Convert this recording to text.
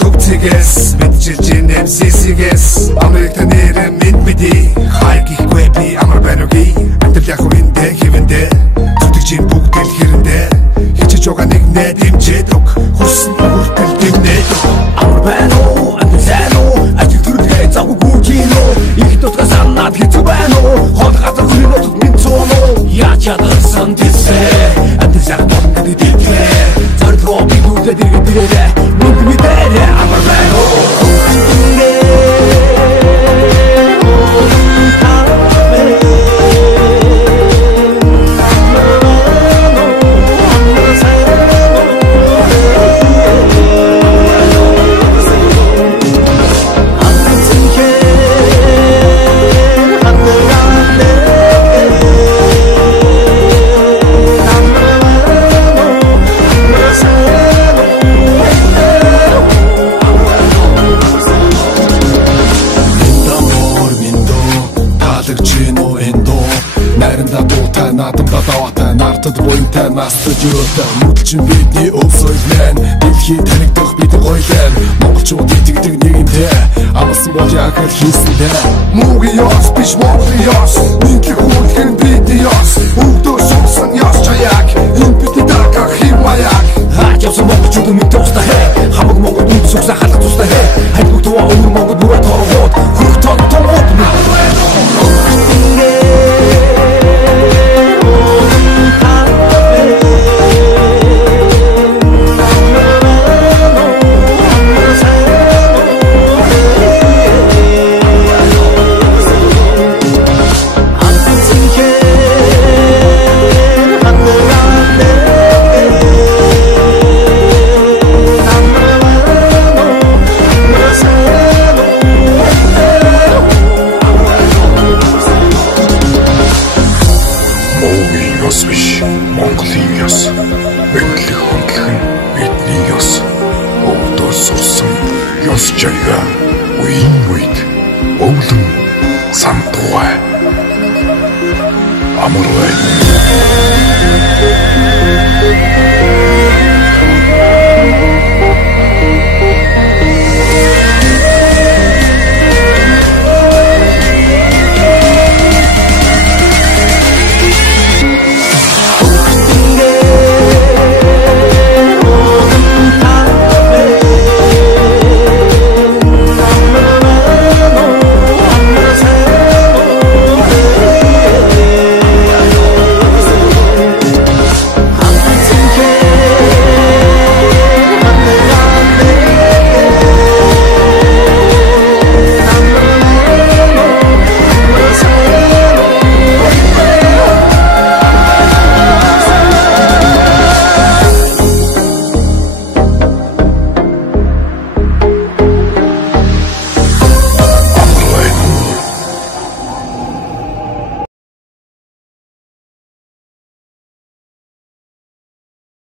Төвцгээс мэдчилж нэмсисгээс Америкт нэр минь биди хайгихгүй би амар байна үгүй Амтэл яг үндэ хэвэндэ зүтгэж бүгд л хэрэндэ хичээж байгаа нэг нэ дэмжээд өг хүрсэн хүртэл дэмнээд амар байна уу амтэл сайн уу ажил төрөлгээ завгүй гүжинөө их тутга санаад хэцүү байна уу хол газар хүрээнд минь цооноо яаж чадсан тийсээ амтэл сайн болон гэдэг дийгээ зорилгоо би бүгдээ дэрэгдэрээ мөнгө мэдэрээ амар байна уу Надамдаа даваатай нартад буянтай настад юутай мөдөлчин бидний өвсөйлэн дэлхий танигдах бид гойлэн монголчууд итгэдэг нэгэнтэй амсан бол яг л хийсэндээ муугийн ёс биш монголын ёс нийтлэг үйлхэн бидний ёс өвдөө шумсан ёс чаяг энэ бидний дагах хэм маяг хаач явсан монголчууд мэдээ устаа хэ хамаг монгол үнд сүгсэн халах тустай хэ хайргуу тоо өвөр монгол бүрээ тоогоод хөрх тон томод Монголын ёс мэдлэг хөндлөн бидний ёс өвдөө сурсан ёс жаяга үеийн үед өвлөн самтугай амар байна